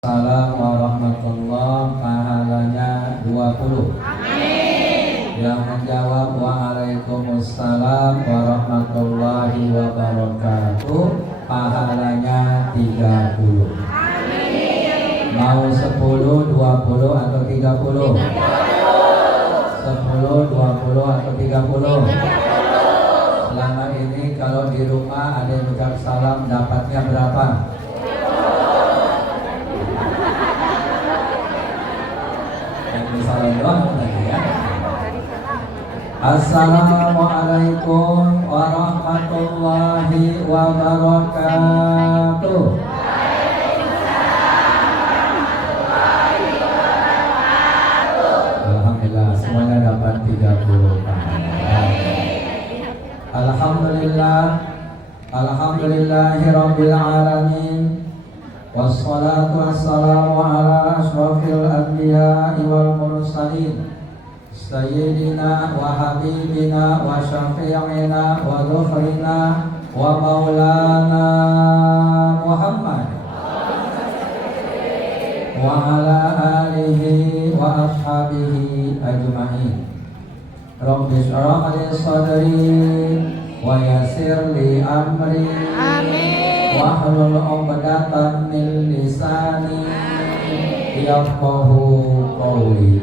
Assalamualaikum warahmatullahi, pahalanya 20. Amin. Yang menjawab waalaikumsalam warahmatullahi wabarakatuh, pahalanya 30. Amin. Mau 10, 20 atau 30? 10, 20 atau 30? Selama ini kalau di rumah ada yang ucap salam dapatnya berapa? Salam doang tadi ya. Assalamualaikum warahmatullahi wabarakatuh. Alhamdulillah semuanya dapat 30 pahala. Alhamdulillah, alhamdulillahirabbil alamin. Wassalatu wassalamu ala asyrafil anbiya'i wal mursalin sayyidina wa habibina wa syafi'ina wa dhukhrina wa maulana Muhammad wa ala alihi wa ashabihi ajma'in. Rabbi shrah li sadri wa yassir li amri. Amin. Wahlul 'uqdatam min lisani yafqahu qawli.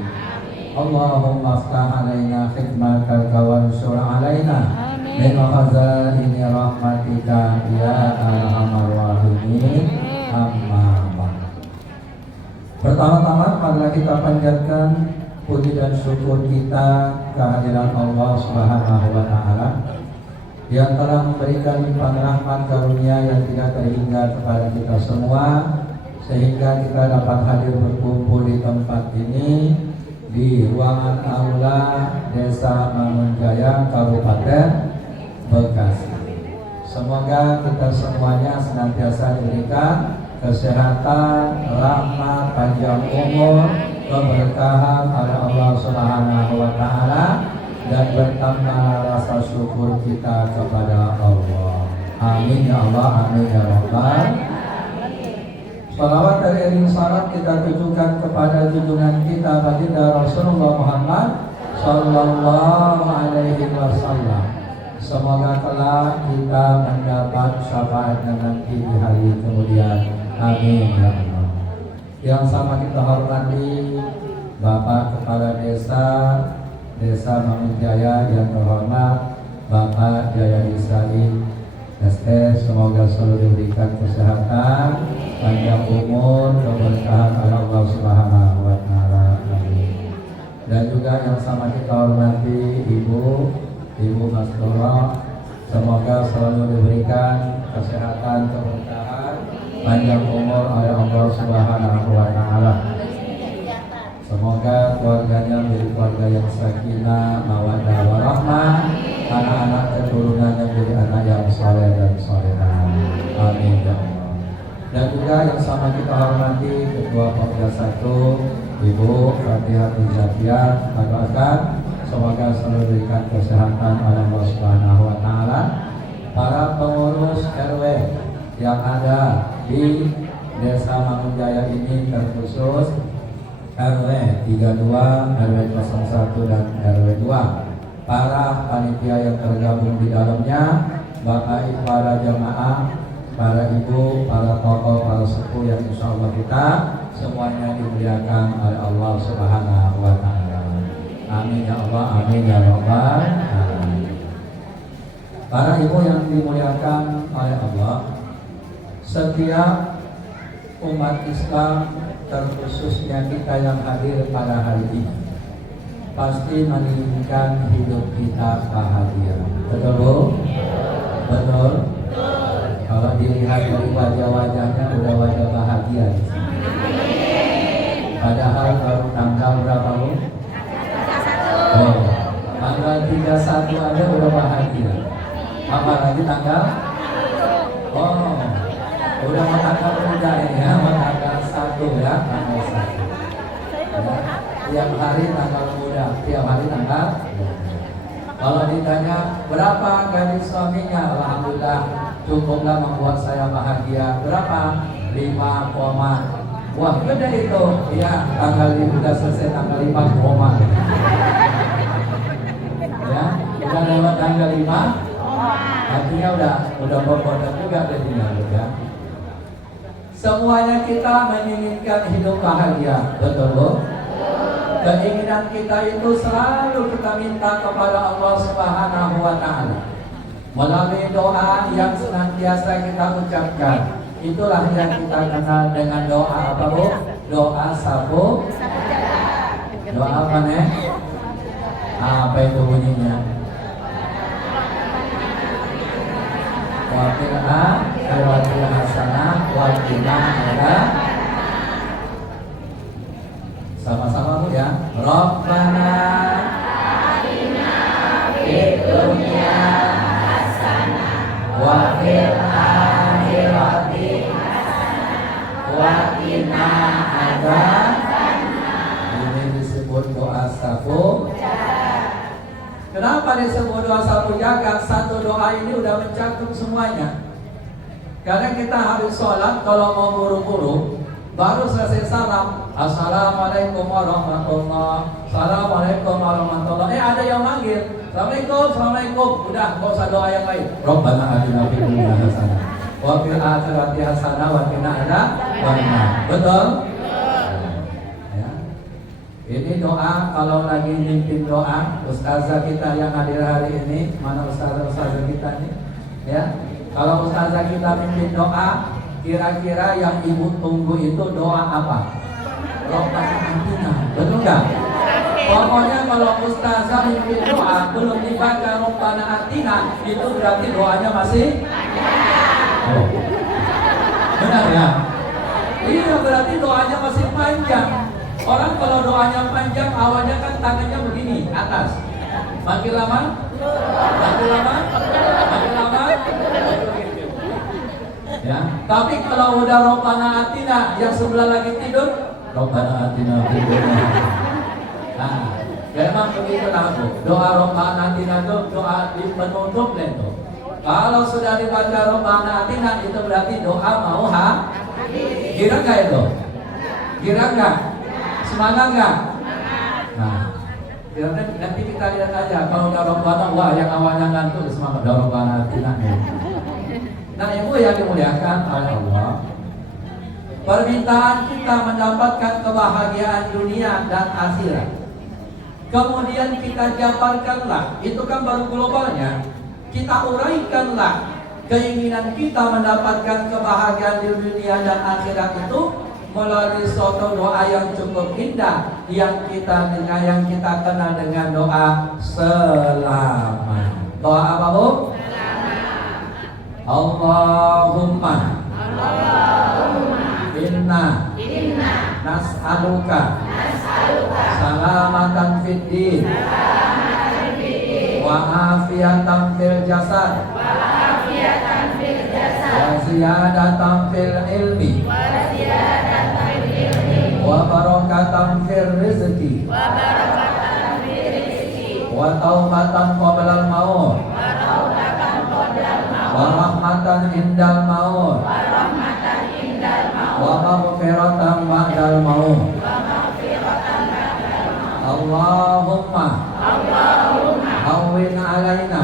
Allahumma iftah 'alaina khidmatal wansur 'alaina min khazaini rahmatika ya arhamar rahimin. Amma ba'd. Pertama-tama marilah kita panjatkan puji dan syukur kita kehadiran Allah Subhanahu wa taala yang telah memberikan rahmat karunia yang tidak terhingga kepada kita semua, sehingga kita dapat hadir berkumpul di tempat ini di ruangan aula Desa Mangunjaya, Kabupaten Bekasi. Semoga kita semuanya senantiasa diberikan kesehatan, rahmat, panjang umur, keberkahan oleh Allah Subhanahu wa taala, dan bertambah rasa syukur kita kepada Allah. Amin ya Allah, amin ya Rabbal. Salawat dari iring salat kita tujukan kepada junjungan kita baginda Rasulullah Muhammad sallallahu alaihi wasallam. Semoga kelak kita mendapat syafaatnya nanti di hari kemudian. Amin ya Allah. Yang sama kita hormati Bapak Kepala Desa Mangunjaya yang terhormat Bapak Jayadi Said ST, semoga selalu diberikan kesehatan, panjang umur, keberkahan oleh Allah Subhanahu wa taala. Amin. Dan juga yang sama kita hormati Ibu Mas Doro, semoga selalu diberikan kesehatan, keberkahan, panjang umur oleh Allah Subhanahu wa taala. Semoga keluarganya menjadi keluarga yang sakinah, mawaddah warahmah, anak-anak keturunannya menjadi anak yang saleh dan salehah. Amin ya Allah. Dan juga yang sama kita hormati Ketua Popda 1 Ibu Fathihatul Zakiyah, doakan semoga selalu diberikan kesehatan oleh Allah Subhanahu wa taala. Para pengurus RW yang ada di Desa Mangunjaya ini, terkhusus RW 32, RW 01 dan RW 2, para panitia yang tergabung di dalamnya, Bapak Ibu para jamaah, para ibu, para tokoh, para sepuh yang insya Allah kita semuanya dimuliakan oleh Allah Subhanahu wa taala. Amin ya Allah, amin ya Rabbal alamin. Para ibu yang dimuliakan oleh Allah, setiap umat Islam, terkhususnya kita yang hadir pada hari ini, pasti menginginkan hidup kita bahagia. Betul Bu? Betul? Kalau dilihat dari wajah-wajahnya udah wajah bahagia di sini. Padahal baru tanggal berapa Bu? Oh, tanggal 31 aja udah bahagia. Apalagi tanggal? Oh, udah mau tanggal muda ini ya, mau tanggal 1 ya, tanggal 1. Tiap hari tanggal muda, tiap hari tanggal. Kalau ditanya berapa gaji suaminya, alhamdulillah cukuplah membuat saya bahagia. Berapa? 5,2 Wah, gede itu. Iya, udah selesai tanggal 5 koma. Ya, udah lewat tanggal 5. Artinya udah berpotensi juga jadinya ya. Semuanya kita menginginkan hidup bahagia, betul Bu? Keinginan kita itu selalu kita minta kepada Allah Subhanahu wa Ta'ala melalui doa yang senantiasa kita ucapkan. Itulah yang kita kenal dengan doa apa Bu? Doa sapu. Doa apa nih? Apa itu bunyinya? Wabil hasanah wa qina adzaban. Sama-sama Bu ya. Rabbana atina fid dunya hasanah wa fil akhirati hasanah wa qina adzaban. Ini disebut doa sapu. Kenapa disebut doa sapu jagat? Satu doa ini udah mencakup semuanya. Karena kita harus sholat, kalau mau buru-buru, baru selesai salam, Assalamualaikum warahmatullahi, Assalamualaikum warahmatullahi. Ada yang manggil, Assalamualaikum, Assalamualaikum. Udah, nggak usah doa yang lain. Rabbana atina fid dunya hasanah wa fil akhirati hasanah wa qina adzabannar. Betul? Ini doa kalau lagi mimpin doa, ustazah kita yang hadir hari ini, mana ustazah kita nih? Ya, kalau ustazah kita mimpin doa, kira-kira yang ibu tunggu itu doa apa? Rabbana atina, betul nggak? Pokoknya kalau ustazah mimpin doa belum dibaca Rabbana atina, itu berarti doanya masih oh. Benar ya? Iya, berarti doanya masih panjang. Orang kalau doanya panjang, awalnya kan tangannya begini, atas. Makin lama, makin lama, makin lama. Ya, tapi kalau udah Rabbana atina, yang sebelah lagi tidur, Rabbana atina fid dunya. Nah, memang begitu Bu. Doa Rabbana atina itu doa di penutup itu. Kalau sudah dibaca Rabbana atina, itu berarti doa mau kira nggak itu? Kira nggak? Semangat nggak? Nah, nanti kita lihat aja. Kalau udah Rabbana, wah yang awalnya ngantuk semangat udah Rabbana atina. Nah, ibu yang dimuliakan oleh Allah, permintaan kita mendapatkan kebahagiaan dunia dan akhirat. Kemudian kita jabarkanlah, itu kan baru globalnya. Kita uraikanlah keinginan kita mendapatkan kebahagiaan di dunia dan akhirat itu melalui suatu doa yang cukup indah yang kita kenal dengan doa selamat. Doa apa Bu? Allahumma inna nas'aluka salamatan fid din wa afiyatan fil jasad wa ziyadatan fil ilmi wa barakatan fil rizqi wa taubatan qablal maut wa rahmatan indal maut wa maghfiratan ba'dal maut. Allahumma hawwin alaina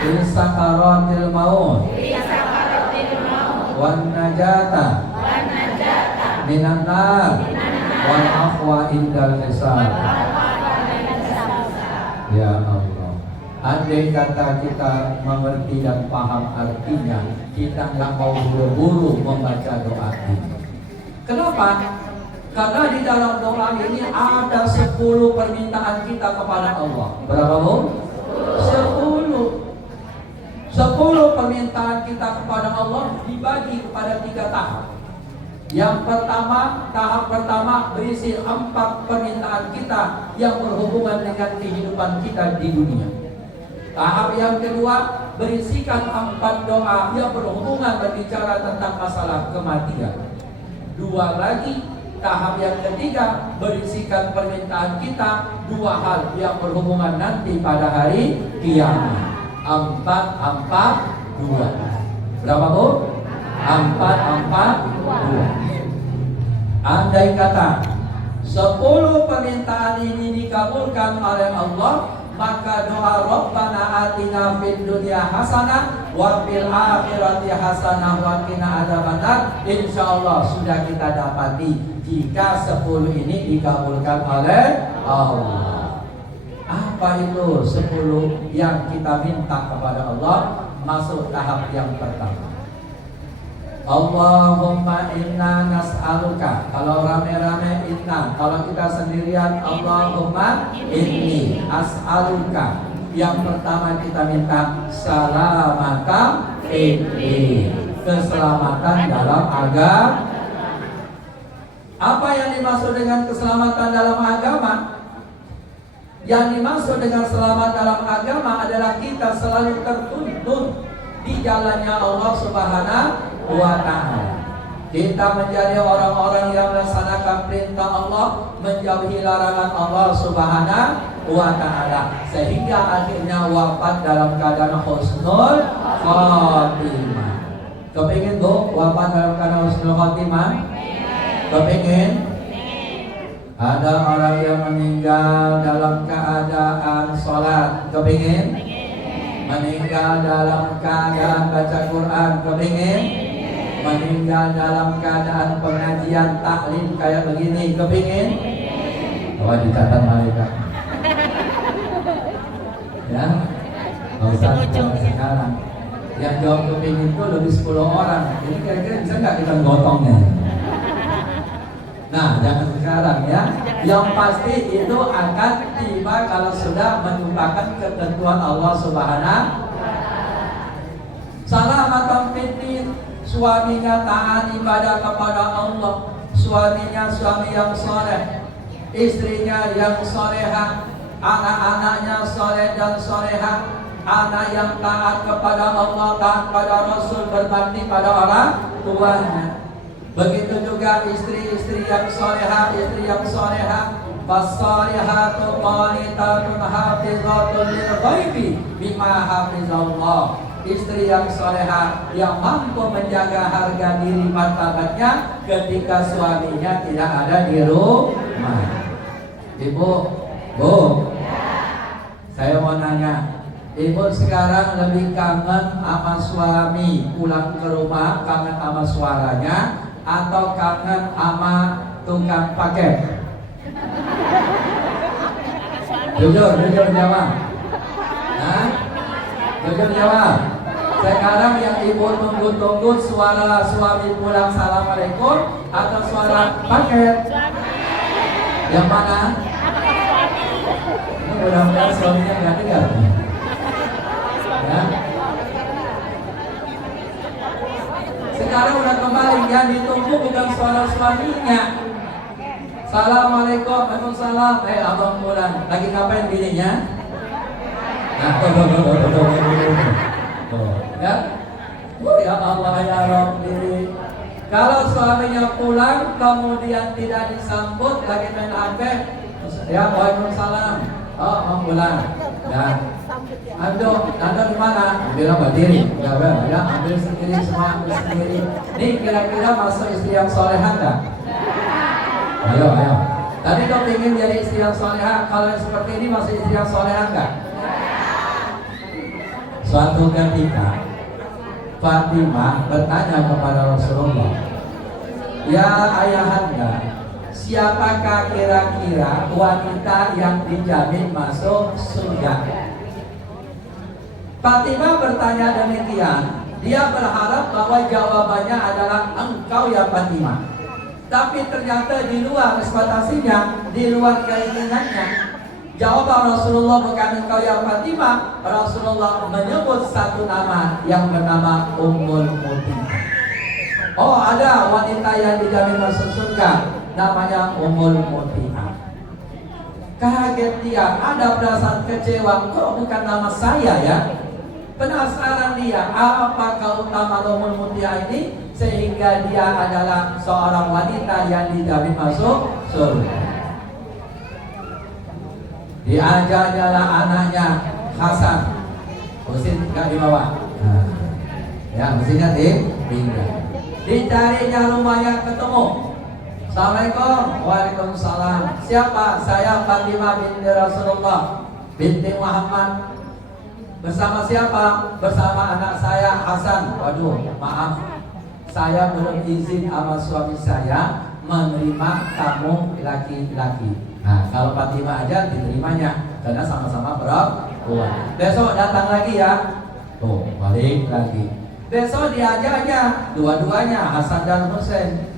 fi sakaratil maut wan najata minan nar wal afwa indal hisab. Ya Allah, andai kata kita mengerti dan paham artinya, kita nggak mau buru-buru membaca doa ini. Kenapa? Karena di dalam doa ini ada 10 permintaan kita kepada Allah. Berapa Bu? 10 permintaan kita kepada Allah dibagi kepada 3 tahap. Yang pertama, tahap pertama berisi 4 permintaan kita yang berhubungan dengan kehidupan kita di dunia. Tahap yang kedua berisikan 4 doa yang berhubungan berbicara tentang masalah kematian. 2 lagi, tahap yang ketiga berisikan permintaan kita 2 hal yang berhubungan nanti pada hari kiamat. 4, 2. Berapa Bu? 4, 2. Andai kata 10 permintaan ini dikabulkan oleh Allah, maka doa Rabbana atina fid dunya hasanah wa fil akhirati hasanah wa qina adzabannar insyaallah sudah kita dapati jika 10 ini dikabulkan oleh Allah. Apa itu 10 yang kita minta kepada Allah? Masuk tahap yang pertama. Allahumma inna nas'aluka. Kalau rame-rame inna, kalau kita sendirian Allahumma inni as'aluka. Yang pertama kita minta salamata fiddin, keselamatan dalam agama. Apa yang dimaksud dengan keselamatan dalam agama? Yang dimaksud dengan selamat dalam agama adalah kita selalu tertuntun di jalannya Allah Subhanahu wa ta'ala. Kita menjadi orang-orang yang melaksanakan perintah Allah, menjauhi larangan Allah Subhanahu wa ta'ala, sehingga akhirnya wafat dalam keadaan husnul khatimah. Kepingin bu wafat dalam keadaan husnul khatimah? Kepingin? Ada orang yang meninggal dalam keadaan sholat, kepingin? Meninggal dalam keadaan baca Quran, kepingin? Meninggal dalam keadaan pengajian taklim kayak begini, kepingin? Oh, dicatat malaikat. Ya, nggak usah sekarang. Yang jawab kepingin itu lebih 10 orang. Jadi kira-kira bisa nggak kita gotongnya? Nah, jangan sekarang ya. Yang pasti itu akan tiba kalau sudah menyumpahkan ketentuan Allah Subhanahu. Salamatan fiddin, suaminya taat ibadah kepada Allah, suaminya suami yang soleh, istrinya yang soleha, anak-anaknya soleh dan soleha, anak yang taat kepada Allah, taat pada Rasul, berbakti pada orang tuanya. Begitu juga istri-istri yang soleha, istri yang soleha, fasalihatu qanitatun hafizatun lil ghaibi bima hafizallah. Istri yang soleha yang mampu menjaga harga diri martabatnya ketika suaminya tidak ada di rumah. Ibu, Bu, saya mau nanya, Ibu sekarang lebih kangen sama suami pulang ke rumah, kangen sama suaranya, atau kangen sama tukang paket? Jujur jawab. Hah? Jujur jawab. Sekarang yang ibu tunggu-tunggu suara suami pulang assalamualaikum atau suara paket? Yang mana? Ini mudah-mudahan suaminya nggak dengar. Ya. Sekarang udah kembali, yang ditunggu bukan suara suaminya. Assalamualaikum, waalaikumsalam. Abang pulang, lagi ngapain bininya? Nah, ya, ya Allah ya Rabbi. Kalau suaminya pulang kemudian tidak disambut, lagi main HP, ya waalaikumsalam. Oh, mau pulang. Ya. Anda di mana? Bilang berdiri. Ya, ambil sendiri semua, ambil sendiri. Ini kira-kira masuk istri yang soleha enggak? Ayo. Tadi kau ingin jadi istri yang soleha. Kalau yang seperti ini masuk istri yang soleha enggak? Suatu ketika Fatimah bertanya kepada Rasulullah, ya ayahanda, siapakah kira-kira wanita yang dijamin masuk surga? Fatimah bertanya demikian. Dia berharap bahwa jawabannya adalah engkau ya Fatimah. Tapi ternyata di luar ekspektasinya, di luar keinginannya, jawaban Rasulullah bukan engkau ya Fatimah. Rasulullah menyebut satu nama yang bernama Ummul Muthi'ah. Oh, ada wanita yang dijamin masuk surga, namanya Ummul Muthi'ah. Kaget dia, ada perasaan kecewa, kok bukan nama saya ya? Penasaran dia, apa keutamaan Ummul Muthi'ah ini sehingga dia adalah seorang wanita yang dijamin masuk surga. Diajarlah anaknya Hasan, mesin nggak dibawa, ya mesinnya tinggal. Dicarinya rumahnya ketemu, Assalamualaikum. Waalaikumsalam. Siapa? Saya Fatimah binti Rasulullah binti Muhammad. Bersama siapa? Bersama anak saya Hasan. Waduh, maaf, saya belum izin sama suami saya menerima tamu laki-laki. Nah, kalau Fatimah aja diterimanya karena sama-sama perempuan. Besok datang lagi ya. Tuh, balik lagi. Besok diajaknya dua-duanya Hasan dan Husain.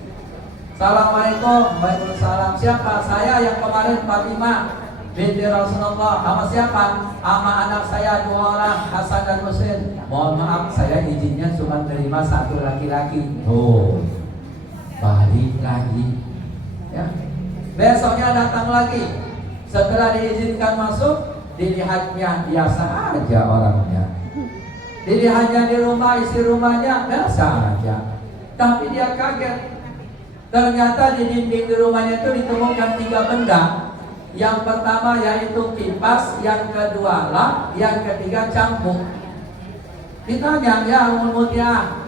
Assalamualaikum. Waalaikumsalam. Siapa? Saya yang kemarin Fatimah binti Rasulullah. Sama siapa? Sama anak saya 2 orang, Hasan dan Husain. Mohon maaf, saya izinnya cuma terima 1 laki-laki. Tuh, balik lagi ya. Besoknya datang lagi. Setelah diizinkan masuk, dilihatnya biasa aja orangnya. Dilihatnya di rumah, isi rumahnya biasa aja. Tapi dia kaget. Ternyata di dinding di rumahnya itu ditemukan 3 benda. Yang pertama yaitu kipas, yang kedua lamp, yang ketiga cambuk. Ditanya, ya Ummul Mutiah,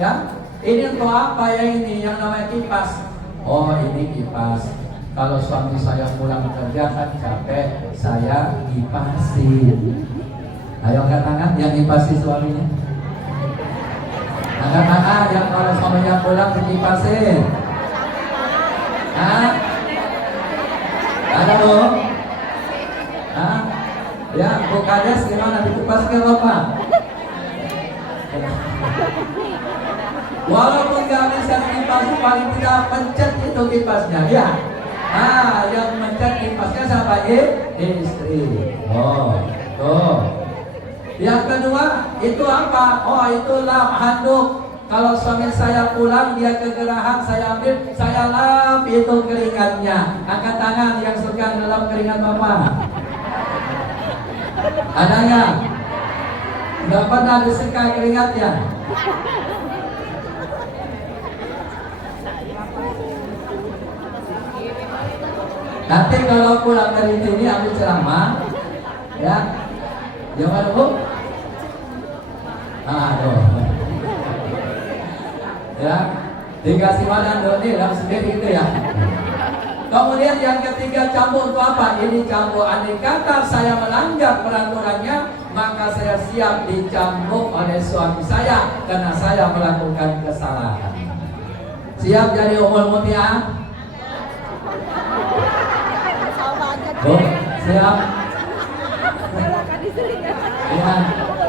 ya, ini untuk apa ya ini yang namanya kipas? Oh, ini kipas. Kalau suami saya pulang kerja kan capek, saya kipasin. Ayo angkat tangan yang kipasi suaminya. Angkat tangan yang kalau suaminya pulang dikipasin. Hah? Ada dong? Hah? Ya, Bu Kades gimana dikupas ke Bapak? Walaupun gak bisa kipas, paling tidak pencet itu kipasnya, ya. Nah, yang mencet kipasnya siapa? Istri. Oh, tuh. Yang kedua itu apa? Oh, itu lap handuk. Kalau suami saya pulang, dia kegerahan, saya ambil, saya lap itu keringatnya. Angkat tangan yang suka dalam keringat Bapak. Ada nggak? Nggak pernah diseka keringatnya. Nanti kalau pulang dari sini ambil ceramah, ya, jangan Bu. Aduh. Ya, dikasih mana doni dalam sendiri itu ya. Kemudian yang ketiga cambuk untuk apa? Ini cambuk andai kata saya melanggar peraturannya, maka saya siap dicambuk oleh suami saya karena saya melakukan kesalahan. Siap jadi Ummul Mutiah? Oh, siap.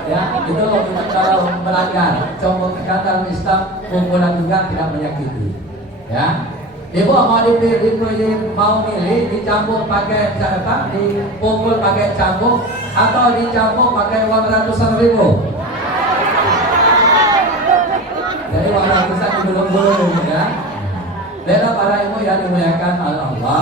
Ya, itu kalau melanggar contoh kata Islam, pukulan juga tidak menyakiti. Ya, Ibu mau dipilih, mau milih dicambuk pakai apa? Dipukul pakai cambuk atau dicambuk pakai uang ratusan ribu? Jadi uang ratusan dibulung-bulung ya. Beda para ibu yang dimuliakan oleh Allah.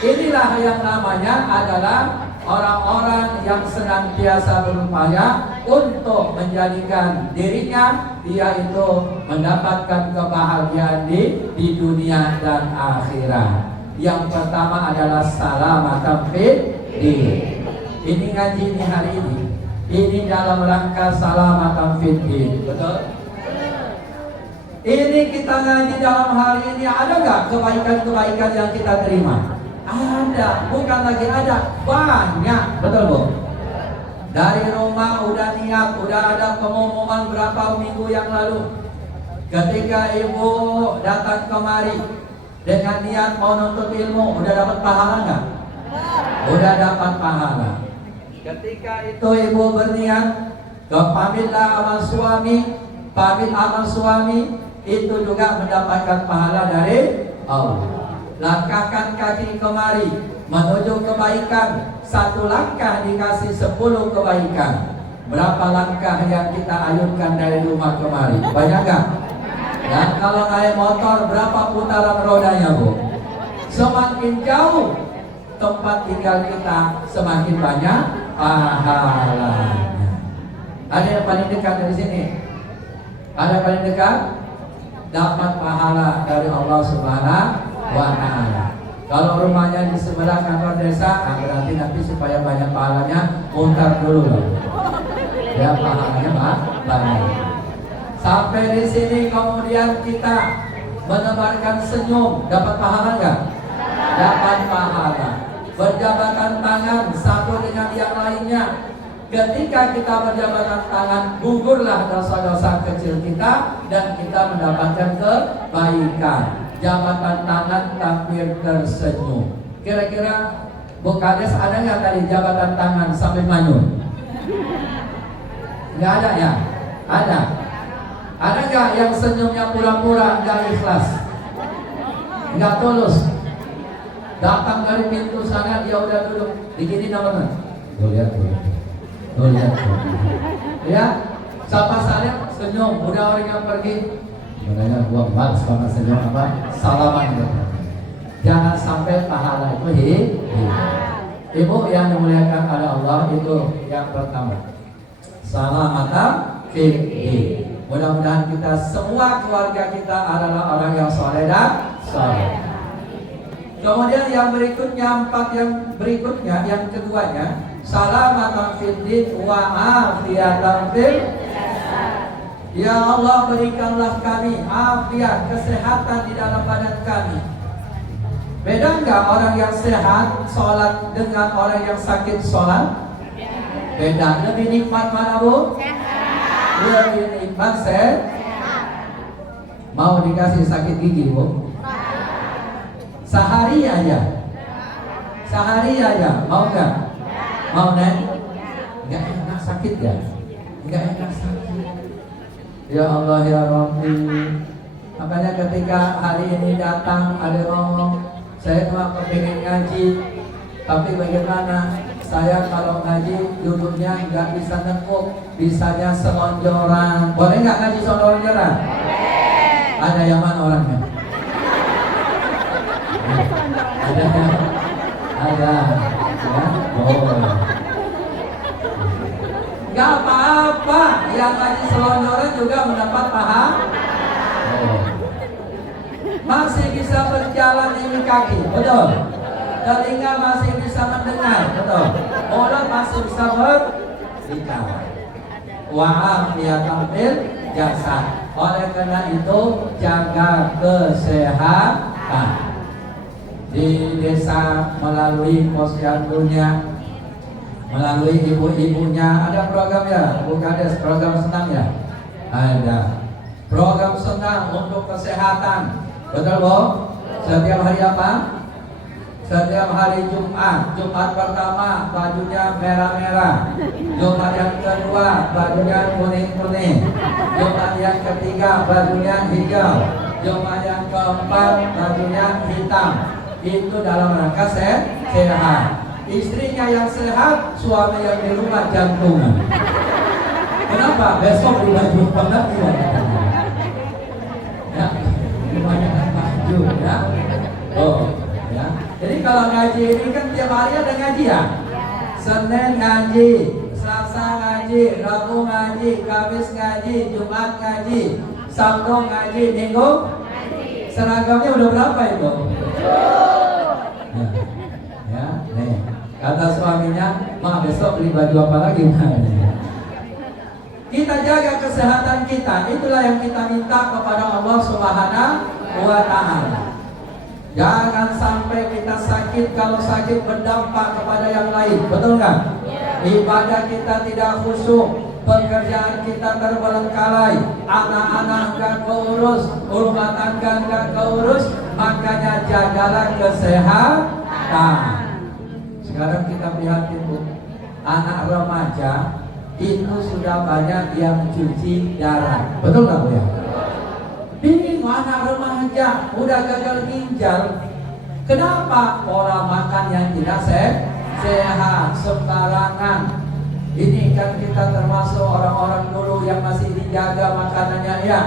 Inilah yang namanya adalah orang-orang yang senantiasa berupaya untuk menjadikan dirinya dia itu mendapatkan kebahagiaan di dunia dan akhirat. Yang pertama adalah salamatan fid din. Ini ngaji ini hari ini. Ini dalam rangka salamatan fid din. Betul? Ini kita ngaji dalam hari ini, ada nggak kebaikan-kebaikan yang kita terima? Ada, bukan lagi ada, banyak, betul Bu? Dari rumah udah niat, udah ada pengumuman berapa minggu yang lalu. Ketika ibu datang kemari dengan niat mau nuntut ilmu, udah dapat pahala nggak? Udah dapat pahala. Ketika itu ibu berniat, pamitlah sama suami, pamit sama suami, itu juga mendapatkan pahala dari Allah. Langkahkan kaki kemari menuju kebaikan, 1 langkah dikasih 10 kebaikan. Berapa langkah yang kita ayunkan dari rumah kemari? Banyak gak? Dan kalau naik motor berapa putaran rodanya Bu? Semakin jauh tempat tinggal kita, semakin banyak pahalanya. Ada yang paling dekat dari sini? Ada yang paling dekat? Dapat pahala dari Allah Subhanahu wa ta'ala. Kalau rumahnya di sebelah kantor desa, nah berarti nanti supaya banyak pahalanya, mutar dulu loh. Ya, pahalanya banyak. Sampai di sini kemudian kita menebarkan senyum, dapat pahala nggak? Dapat pahala. Berjabatan tangan satu dengan yang lainnya. Ketika kita berjabatan tangan, gugurlah dosa-dosa kecil kita dan kita mendapatkan kebaikan. Jabatan tangan tampil tersenyum. Kira-kira Bu Kades ada nggak tadi jabatan tangan sambil manyun? Nggak ada ya? Ada. Ada nggak yang senyumnya pura-pura nggak ikhlas, nggak tulus? Datang dari pintu sana dia udah duduk, digini namanya. Tuh lihat, tuh lihat. Ya, siapa saya senyum, udah orang yang pergi. Makanya gua malas karena senyum apa? Salaman gitu. Jangan sampai pahala itu hilang. Ibu yang dimuliakan oleh Allah, itu yang pertama. Salamatan fiddin. Mudah-mudahan kita semua keluarga kita adalah orang yang saleh dan saleh. Kemudian yang berikutnya, yang keduanya, salamatan fiddin wa afiyatan fil jasad. Ya Allah, berikanlah kami afiat, kesehatan di dalam badan kami. Beda enggak orang yang sehat sholat dengan orang yang sakit sholat? Beda. Lebih nikmat mana Bu? Sehat. Lebih nikmat sehat. Mau dikasih sakit gigi Bu? Sehari aja. Sehari aja. Mau enggak? Mau Nen? Enggak enak sakit ya? Enggak enak sakit. Ya Allah ya Rabbi. Makanya ketika hari ini datang ada ngomong, saya cuma kepingin ngaji, tapi bagaimana? Saya kalau ngaji duduknya nggak bisa nekuk, bisanya selonjoran. Boleh nggak ngaji selonjoran? Boleh. Ada yang mana orangnya? Ada. Ada. Ya? Oh. Nggak apa-apa, yang ngaji selonjoran juga mendapat pahala. Oh. Masih bisa berjalan ini kaki, betul? Telinga masih bisa mendengar, betul? Mulut masih bisa berbicara. Wa'afiyatan fil jasad. Oleh karena itu jaga kesehatan. Di desa melalui posyandunya, melalui ibu-ibunya ada program ya, Bu Kades, program senam ya? Ada. Program senam untuk kesehatan. Betul Bu? Setiap hari apa? Setiap hari Jumat. Jumat pertama bajunya merah-merah. Jumat yang kedua bajunya kuning-kuning. Jumat yang ketiga bajunya hijau. Jumat yang keempat bajunya hitam. Itu dalam rangka sehat. Istrinya yang sehat, suami yang di rumah jantungan. Kenapa? Besok di baju lagi ya. Kebanyakan baju ya. Oh ya. Jadi kalau ngaji ini kan tiap hari ada ngaji ya. Senin ngaji, Selasa ngaji, Rabu ngaji, Kamis ngaji, Jumat ngaji, Sabtu ngaji, Minggu ngaji. Seragamnya udah berapa itu? Ya, nih. Kata suaminya, "Ma, besok beli baju apa lagi?" Kita jaga kesehatan kita. Itulah yang kita minta kepada Allah Subhanahu wa Ta'ala. Jangan sampai kita sakit. Kalau sakit berdampak kepada yang lain. Betul nggak? Ibadah kita tidak khusyuk, pekerjaan kita terbengkalai, anak-anak nggak keurus, rumah tangga nggak keurus. Makanya jagalah kesehatan. Sekarang kita lihat itu anak remaja itu sudah banyak yang cuci darah. Betul nggak Bu ya? Bingung anak remaja udah gagal ginjal. Kenapa? Pola makan yang tidak sehat, sembarangan. Ini kan kita termasuk orang-orang dulu yang masih dijaga makanannya ya.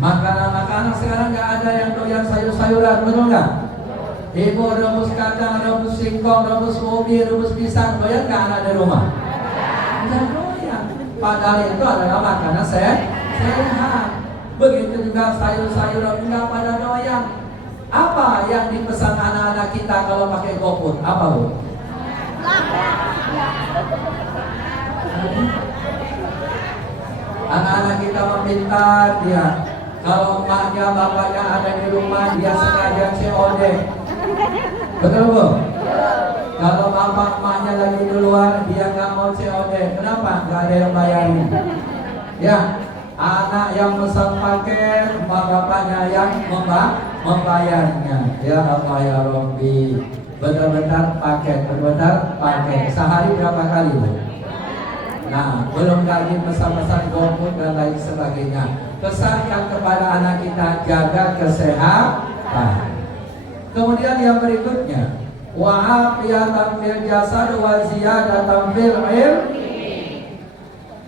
Makanan-makanan sekarang nggak ada yang doyan sayur-sayuran, betul nggak? Ibu rebus kacang, rebus singkong, rebus ubi, rebus pisang, doyan nggak anak di rumah? Nggak doyan. Padahal itu adalah makanan sehat. Begitu juga sayur-sayuran nggak pada doyan. Apa yang dipesan anak-anak kita kalau pakai GoFood? Apa Bu? Anak-anak kita meminta dia Kalau emaknya, bapaknya ada di rumah, dia sengaja COD. Betul Bu? Kalau bapak emaknya lagi di luar, dia nggak mau COD. Kenapa? Nggak ada yang bayarin. Ya, anak yang pesan paket, emak bapaknya yang membayarnya. Ya Allah ya Rabbi. Benar-benar paket, benar-benar paket. Sehari berapa kali Bu? Nah, belum lagi pesan-pesan GoFood dan lain sebagainya. Pesankan kepada anak kita, jaga kesehatan. Kemudian yang berikutnya, wa'afiyatan fil jasad wa ziyadatan fil ilmi.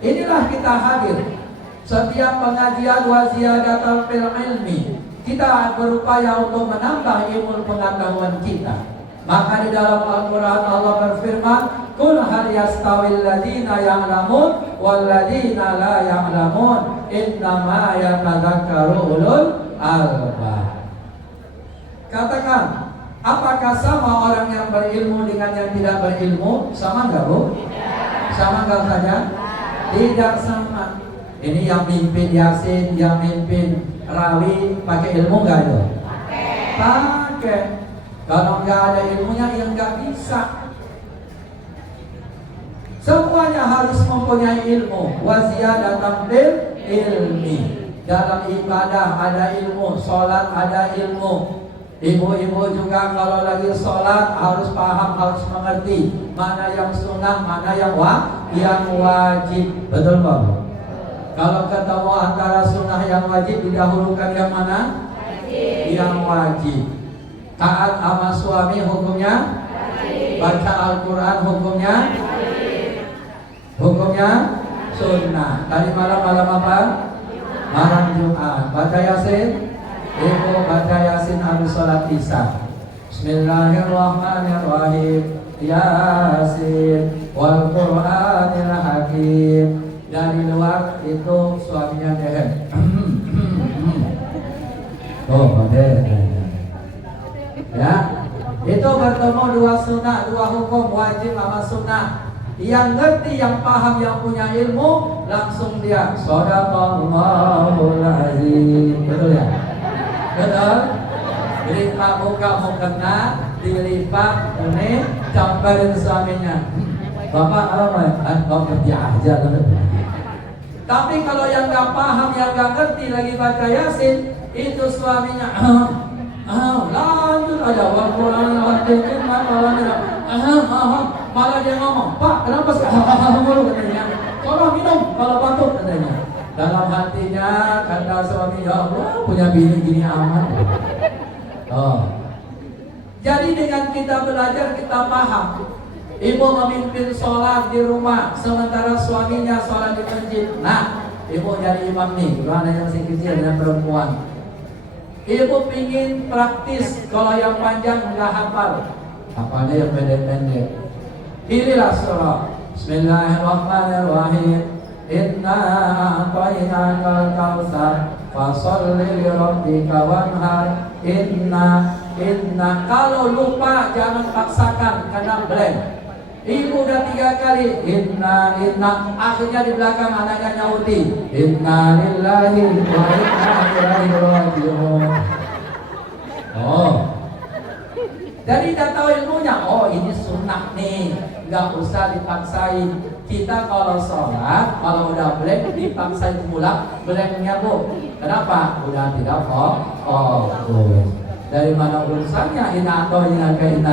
Inilah kita hadir setiap pengajian wa ziyadatan fil ilmi. Kita berupaya untuk menambah ilmu pengetahuan kita. Maka di dalam Al-Quran Allah berfirman, Qul hal yastawil ladina ya'lamun wal ladina la ya'lamun innama yatadzakkaru ulul albab. Katakan, apakah sama orang yang berilmu dengan yang tidak berilmu? Sama enggak Bu? Sama enggak saja? Tidak sama. Ini yang mimpin Yasin, yang mimpin Rawi, pakai ilmu enggak itu? Pakai. Kalau enggak ada ilmunya, ya enggak bisa. Semuanya harus mempunyai ilmu. Waziyadatan bil ilmi. Dalam ibadah ada ilmu, sholat ada ilmu. Ibu-ibu juga kalau lagi sholat harus paham, harus mengerti mana yang sunnah, mana yang wajib. Betul Pak? Kalau ketemu antara sunnah yang wajib, didahulukan yang mana? Yang wajib. Taat sama suami hukumnya? Baca Al-Quran hukumnya? Hukumnya sunnah. Tadi malam apa? Malam Jumat. Baca Yasin? Ibu baca Yasin habis sholat Isya. Bismillahirrahmanirrahim. Yasin wal Qur'anil Hakim. Dari luar itu suaminya dehem. Oh, ya, itu bertemu dua sunnah, dua hukum wajib sama sunnah. Yang ngerti, yang paham, yang punya ilmu, langsung dia Shadaqallahul azim. Betul ya? Betul? Dilipat muka mukena, dilipat ini, campurin suaminya. Bapak apa? Kau kerja aja kan? Tapi kalau yang nggak paham, yang nggak ngerti lagi baca Yasin, itu suaminya lanjut aja malah dia ngomong, Pak kenapa sih mulu katanya, tolong minum kalau batuk katanya. Dalam hatinya kata suami, ya Allah punya bini gini aman. Oh, jadi dengan kita belajar kita paham. Ibu memimpin sholat di rumah sementara suaminya sholat di masjid. Nah, ibu jadi imam nih, kalau yang masih kecil dengan perempuan. Ibu pingin praktis, kalau yang panjang nggak hafal, hafalnya yang pendek-pendek. Inilah surah Bismillahirrahmanirrahim. Inna a'tainakal kautsar fasholli li rabbika wanhar. Inna kalau lupa jangan paksakan karena blank. Ibu udah 3 kali inna, akhirnya di belakang anaknya nyauti inna lillahi wa inna ilaihi raji'un. Oh, jadi udah tahu ilmunya. Oh, ini sunnah nih, nggak usah dipaksain. Kita kalau sholat, kalau udah blank dipaksain pulang blanknya Bu. Kenapa? Udah tidak fokus. Dari mana urusannya inna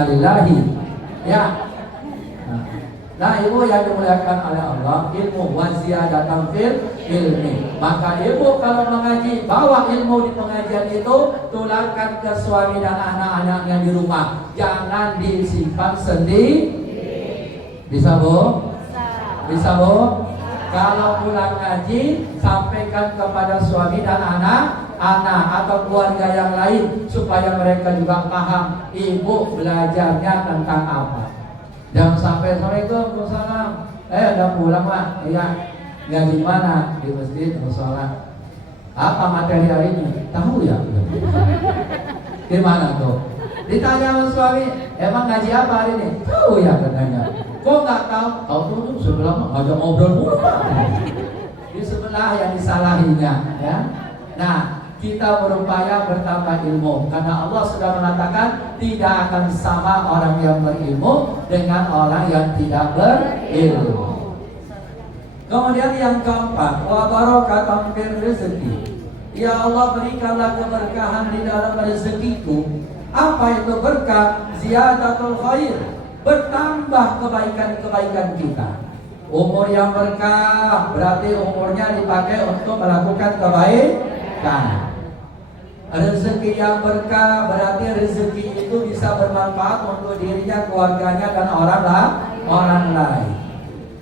lillahi ya. Nah, ibu yang dimuliakan oleh Allah, ilmu waziyadatan fil ilmi. Maka ibu kalau mengaji, bawa ilmu di pengajian itu, tularkan ke suami dan anak-anaknya di rumah. Jangan disimpan sendiri. Bisa Bu? Bisa Bu? Kalau pulang ngaji, sampaikan kepada suami dan anak atau keluarga yang lain supaya mereka juga paham ibu belajarnya tentang apa. Jangan sampai Assalamualaikum, Waalaikumsalam. Udah pulang Pak. Iya. Ngaji mana? Di masjid, musola. Apa materi hari ini? Tahu ya? Di mana tuh? Ditanya sama suami, emang ngaji apa hari ini? Tahu ya katanya. Kok nggak tahu? Tahu tuh sebelah ngajak ngobrol mulu Pak. Di sebelah yang disalahinya, ya. Nah, kita berupaya bertambah ilmu, karena Allah sudah mengatakan tidak akan sama orang yang berilmu dengan orang yang tidak berilmu. Kemudian yang keempat, wa barakatan fir rezeki. Ya Allah, berikanlah keberkahan di dalam rezekiku. Apa itu berkah? Ziyadatul khair, bertambah kebaikan-kebaikan kita. Umur yang berkah berarti umurnya dipakai untuk melakukan kebaikan. Rezeki yang berkah berarti rezeki itu bisa bermanfaat untuk dirinya, keluarganya, dan orang lain.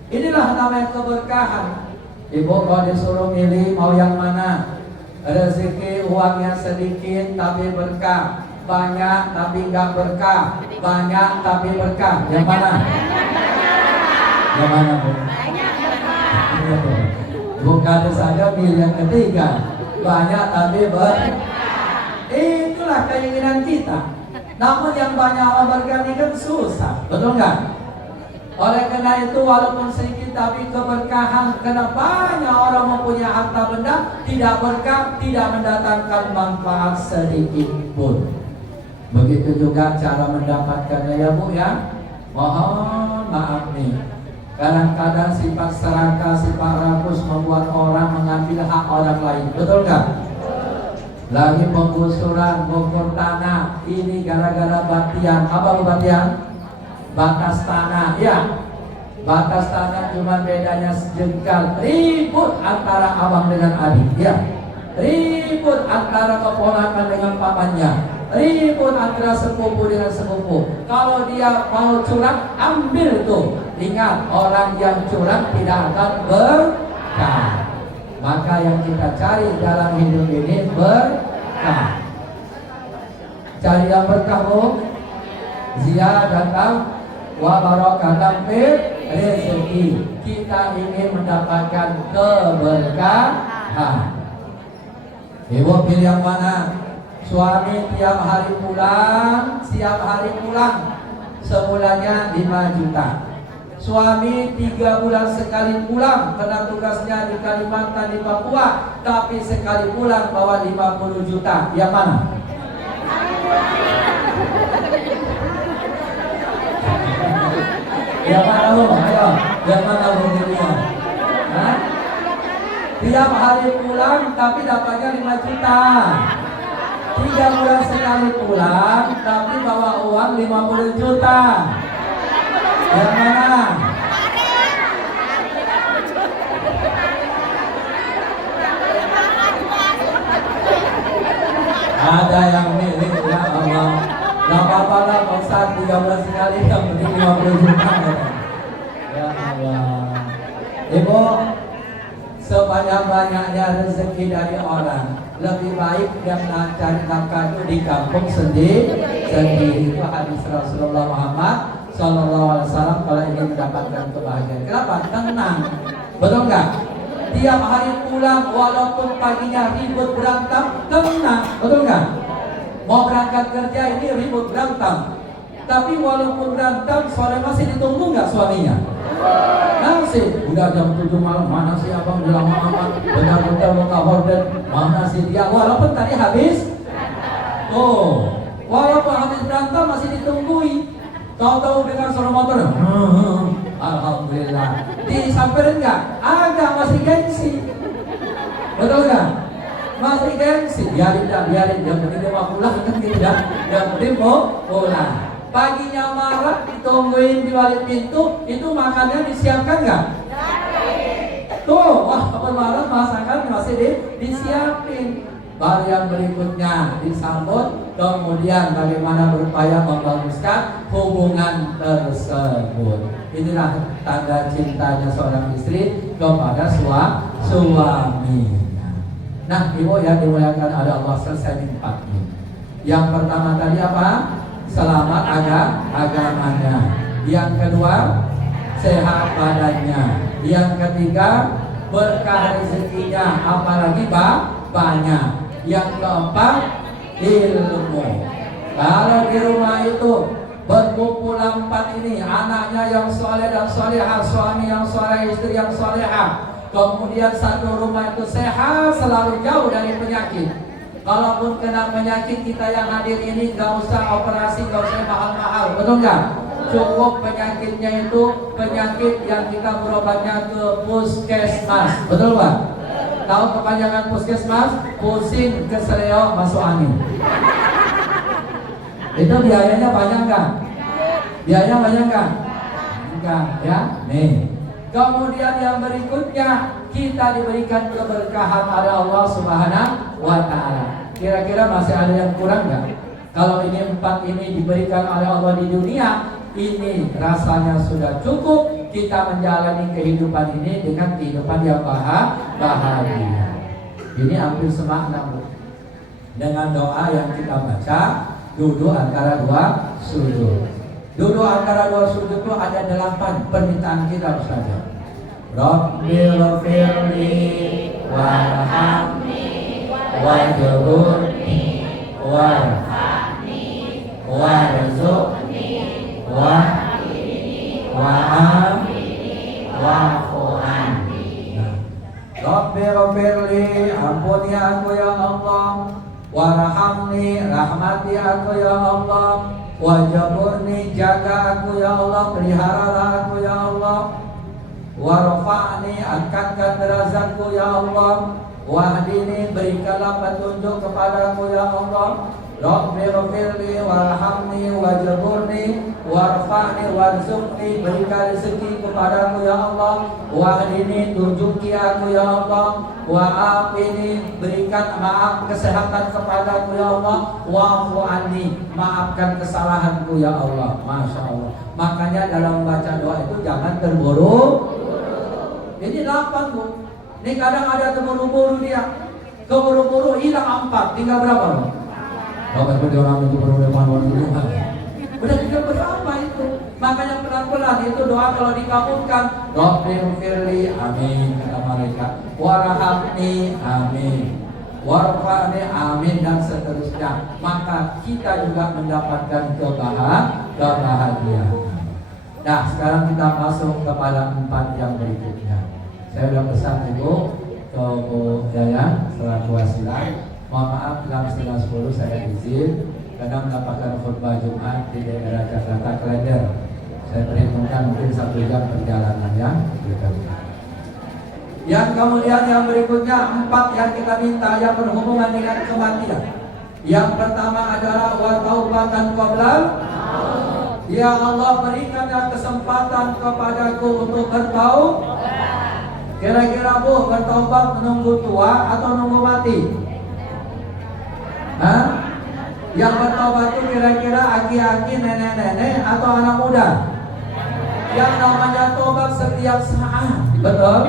Inilah namanya keberkahan. Ibu kalau disuruh milih mau yang mana? Rezeki uangnya sedikit tapi berkah, banyak tapi nggak berkah, banyak tapi berkah. Yang mana? Yang mana, Bu? Bukan saja pilih yang ketiga, banyak tapi berkah. Itulah keinginan kita. Namun yang banyak Allah berkah ini kan susah, betul nggak? Oleh karena itu walaupun sedikit tapi keberkahan, karena banyak orang mempunyai harta benda tidak berkah, tidak mendatangkan manfaat sedikit pun. Begitu juga cara mendapatkannya ya Bu ya. Mohon maaf nih, kadang-kadang sifat serakah, sifat rakus membuat orang mengambil hak orang lain, betul nggak? Lagi penggusuran, bongkar tanah, ini gara-gara batian. Apa batian? Batas tanah, ya. Batas tanah cuma bedanya sejengkal. Ribut antara abang dengan adik, ya. Ribut antara keponakan dengan pamannya. Ribut antara sepupu dengan sepupu. Kalau dia mau curang, ambil tuh. Ingat, orang yang curang tidak akan berkah. Maka yang kita cari dalam hidup ini berkah. Cari yang berkah, Bu. Ziyadatan wa barakatan fil rezeki. Kita ingin mendapatkan keberkahan. Ibu pilih yang mana? Suami tiap hari pulang, siap hari pulang, sebulannya 5 juta. Suami 3 bulan sekali pulang, karena tugasnya di Kalimantan, di Papua, tapi sekali pulang bawa 50 juta. Yang mana? Yang mana Bu? Ayo, yang mana Bu dirinya? Hah? Tiap hari pulang tapi dapatnya 5 juta. 3 bulan sekali pulang tapi bawa uang 50 juta. Yang mana? Ada yang milik, ya Allah. Gak apa-apa lah, Ustaz, 3 bulan sekali yang penting 50 juta. Ya Allah. Ibu, sebanyak-banyaknya rezeki dari orang, lebih baik yang cari nafkah itu di kampung sendiri. Itu hadis Rasulullah Muhammad Sallallahu Alaihi Wasallam kalau ingin mendapatkan kebahagiaan. Kenapa? Tenang, betul nggak? Tiap hari pulang, walaupun paginya ribut berantem, tenang, betul nggak? Mau berangkat kerja ini ribut berantem, tapi walaupun berantem, sore masih ditunggu nggak suaminya? Masih. Udah jam 7 malam, mana sih abang udah lama amat, benar-benar muka horden, mana sih dia? Walaupun tadi habis, walaupun habis berantem masih ditungguin. Tahu-tahu dengan suara motor, alhamdulillah. Disamperin nggak? Agak masih gengsi, betul nggak? Masih gengsi. Biarin, yang penting dia mau pulang kan gitu ya. Yang penting mau pulang. Paginya marah, ditungguin di balik pintu, itu makannya disiapkan nggak? Tuh, wah marah masakan masih disiapin. Baru yang berikutnya disambut, kemudian bagaimana berupaya membaguskan hubungan tersebut. Inilah tanda cintanya seorang istri kepada suami. Nah, ibu yang dimuliakan oleh Allah, selesai 4 ini. Yang pertama tadi apa? Selamat agamanya. Yang kedua, sehat badannya. Yang ketiga, berkah rezekinya, apalagi banyak. Yang keempat, ilmu. Kalau di rumah itu berkumpul 4 ini, anaknya yang soleh dan solehah, suami yang soleh, istri yang solehah, kemudian satu rumah itu sehat, selalu jauh dari penyakit. Kalaupun kena penyakit kita yang hadir ini gak usah operasi, gak usah mahal-mahal, betul nggak? Cukup penyakitnya itu penyakit yang kita berobatnya ke puskesmas, betul nggak? Tahu kepanjangan puskesmas? Pusing keseleo masuk angin. Itu biayanya banyak nggak? Biayanya banyak nggak? Enggak, ya. Nih. Kemudian yang berikutnya, kita diberikan keberkahan oleh Allah Subhanahu wa Ta'ala. Kira-kira masih ada yang kurang nggak? Kalau ini 4 ini diberikan oleh Allah di dunia, ini rasanya sudah cukup kita menjalani kehidupan ini dengan kehidupan yang bahagia. Ini hampir semakna, Bu. Dengan doa yang kita baca, duduk antara dua sujud. Duduk antara dua sujud itu ada 8 permintaan kita saja. Rabbil firli warhamni wajburni warhamni warzuqni wa'afini wa'fu anni. Rabbil firli, ampuni aku ya Allah. Warhamni, rahmati aku ya Allah. Wajburni, jaga aku ya Allah, peliharalah aku ya Allah. Warfa'ni, angkatkan derajatku ya Allah. Wahdini, berikanlah petunjuk kepadaku ya Allah. Rabbighfirli warhamni wajburni warfa'ni warzuqni, berikan rezeki kepadaku ya Allah. Wahdini, tunjuki aku ya Allah. Wa'afini, berikan maaf kesehatan kepadaku ya Allah. Wa'fu anni, maafkan kesalahanku ya Allah. Masya Allah. Makanya dalam baca doa itu jangan terburu. Ini 8, Bu. Ini kadang ada terburu-buru dia. Keburu-buru hilang 4, tinggal berapa, Bu? Kalau seperti orang itu udah tinggal berapa itu? Makanya pelan-pelan itu doa kalau dikabulkan. Rabbighfirli, amin, kata malaikat. Warhamni, amin. Warfa'ni, amin, dan seterusnya. Maka kita juga mendapatkan kebahagiaan. Nah, sekarang kita masuk kepada 4 yang berikutnya. Saya sudah pesan Ibu ke Bu Dayan selaku wasilah. Mohon maaf jam 9.10 saya izin karena mendapatkan khutbah Jumat di daerah Jakarta Klender. Saya perhitungkan mungkin 1 jam perjalanan ya. Yang kemudian yang berikutnya 4 yang kita minta yang berhubungan dengan kematian. Yang pertama adalah wa taubatan qoblal. Ya Allah, berikanlah kesempatan kepadaku untuk bertaubat. Kira-kira Bu, bertaubat menunggu tua atau nunggu mati? Hah? Yang bertobat itu kira-kira aki-aki, nenek-nenek atau anak muda? Yang namanya tobat setiap saat, betul?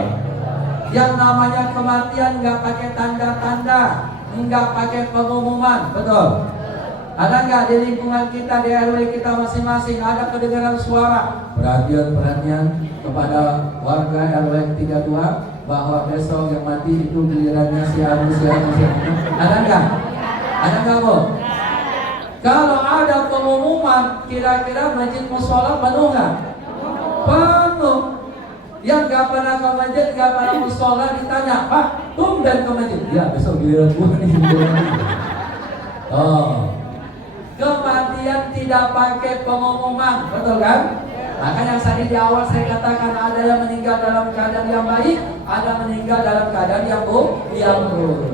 Yang namanya kematian nggak pakai tanda-tanda, nggak pakai pengumuman, betul? Ada nggak di lingkungan kita, di RW kita masing-masing ada kedengaran suara? Perhatian kepada warga RW 32 bahwa besok yang mati itu gilirannya si Anu. Ada nggak? Ada nggak, Bu? Kalau ada pengumuman, kira-kira masjid mushola penuh nggak? Penuh. Yang nggak pernah ke masjid, nggak pernah mushola ditanya, Pak, tumben ke masjid? Ya, besok giliran gua nih. Oh, kematian tidak pakai pengumuman, betul kan? Makanya yang tadi di awal saya katakan ada yang meninggal dalam keadaan yang baik, ada meninggal dalam keadaan yang buruk.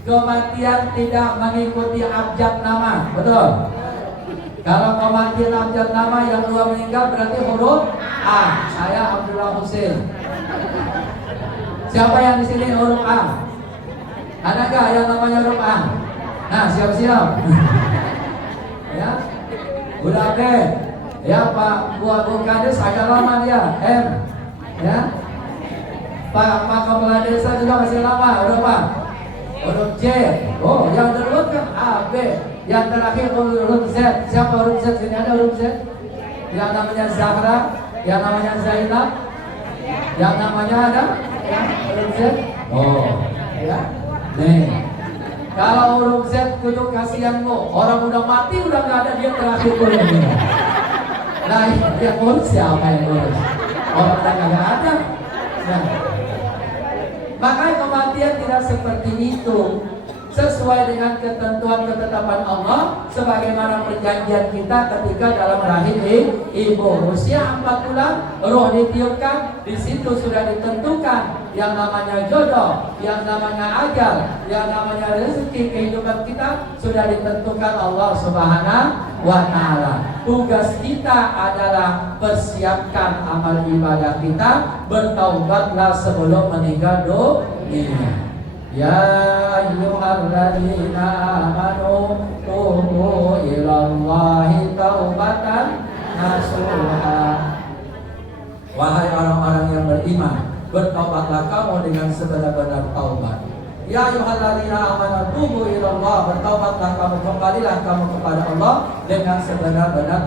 Kematian tidak mengikuti abjad nama, betul? Kalau kematian abjad nama yang 2 meninggal berarti huruf A. Saya Abdullah Husin. Siapa yang di sini huruf A? Ada nggak yang namanya huruf A? Nah, siap-siap. Ya, udah oke. Ya, Pak Bu Kades agak lama dia. M. Ya, Pak Kepala Desa juga masih lama. Huruf apa? Huruf J. Oh, yang dulu kan A, B. Yang terakhir huruf Z. Siapa huruf Z? Sini ada huruf Z. Yang namanya Zahra, yang namanya Zainab, yang namanya ada huruf Z. Oh, ya. Nih, kalau huruf Z kudu kasihan kok. Orang udah mati udah nggak ada, dia terakhir huruf ini. Nah, yang ngurus siapa yang ngurus? Orang udah nggak ada. Nah, makanya kematian tidak seperti itu. sesuai dengan ketentuan ketetapan Allah, sebagaimana perjanjian kita ketika dalam rahim ibu. Usia 4 bulan, roh ditiupkan, di situ sudah ditentukan yang namanya jodoh, yang namanya ajal, yang namanya rezeki kehidupan kita sudah ditentukan Allah Subhanahu wa Ta'ala. Tugas kita adalah persiapkan amal ibadah kita, bertaubatlah sebelum meninggal dunia. Ya ayyuhalladzina amanu tubu ilallahi taubatan nasuha. Wahai orang-orang yang beriman, bertaubatlah kamu dengan sebenar-benar taubat. Ya ayyuhalladzina amanu tubu ilallah, bertaubatlah kamu, kembalilah kamu kepada Allah dengan sebenar-benar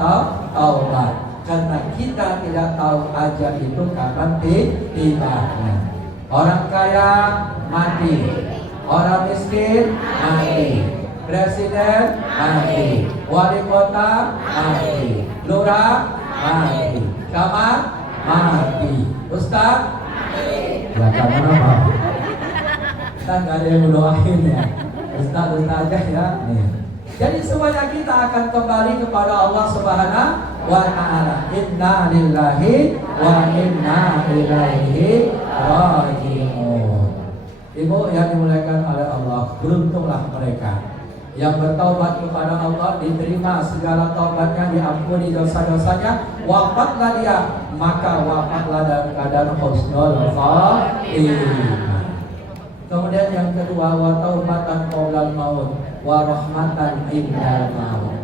taubat. Karena kita tidak tahu ajal itu kapan tibanya. Orang kaya mati, orang miskin mati, presiden mati, wali kota mati, lurah mati, camat mati, ustaz ya camat apa? Ustaz gak ada yang doain ya, ustaz aja ya nih. Jadi semuanya kita akan kembali kepada Allah Subhanahu wa Ta'ala. Inna lillahi wa inna ilaihi raji'un. Ibu yang dimuliakan oleh Allah, beruntunglah mereka yang bertaubat kepada Allah, diterima segala taubatnya, diampuni dosa-dosanya, wafatlah dia, maka wafatlah dalam keadaan husnul khatimah. Kemudian yang kedua, wa taubatan qaulal maut wa rahmatan indal maut.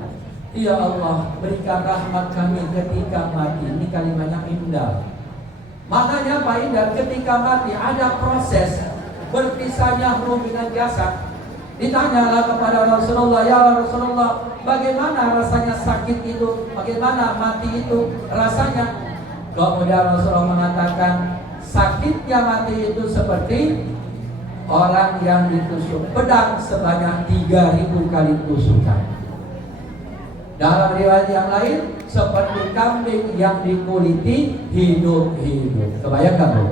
Ya Allah, berikan rahmat kami ketika mati. Ini kalimatnya indah. Maknanya apa indah? Ketika mati ada proses berpisahnya ruh dengan jasad. Ditanyalah kepada Rasulullah, ya Rasulullah, bagaimana rasanya sakit itu? Bagaimana mati itu rasanya? Kemudian Rasulullah mengatakan, sakitnya mati itu seperti orang yang ditusuk pedang sebanyak 3.000 kali tusukan. Dalam riwayat yang lain, seperti kambing yang dikuliti hidup-hidup. Kebayang gak Bu?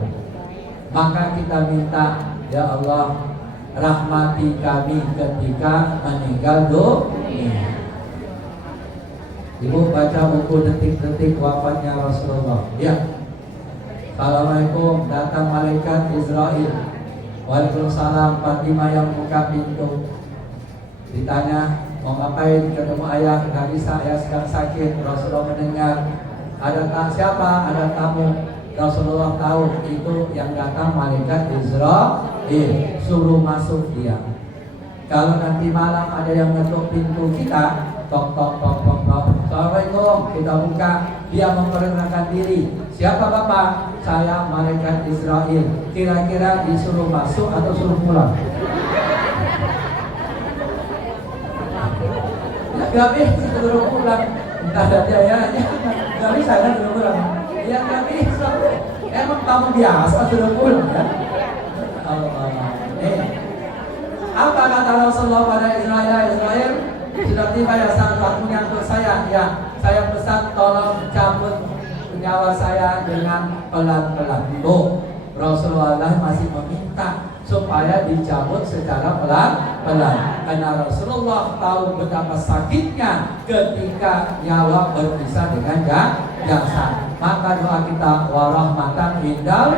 Maka kita minta, ya Allah, rahmati kami ketika meninggal dunia. Ibu baca buku detik-detik wafatnya Rasulullah. Ya. Assalamualaikum, datang malaikat Israel. Waalaikumsalam. Fatimah yang buka pintu. Ditanya, mau ngapain? Ketemu ayah. Gak bisa, ayah sedang sakit. Rasulullah mendengar. Ada siapa? Ada tamu. Rasulullah tahu itu yang datang malaikat Israel. Suruh masuk dia. Kalau nanti malam ada yang ngetuk pintu kita, tok tok tok tok tok. Assalamualaikum, kita buka. Dia memperkenalkan diri. Siapa bapak? Saya malaikat Israel. Kira-kira disuruh masuk atau suruh pulang? Gak bisa suruh pulang. Entah ada ya. Gak bisa kan suruh pulang. Ya gak bisa. Emang tamu biasa suruh pulang ya. Apa kata Rasulullah pada Israel? Sudah tiba ya saat waktunya untuk saya. Ya, saya pesan tolong cabut nyawa saya dengan pelan-pelan. Rasulullah masih meminta supaya dicabut secara pelan-pelan. Karena Rasulullah tahu betapa sakitnya ketika nyawa berpisah dengan jasad. Maka doa kita warahmatan indal.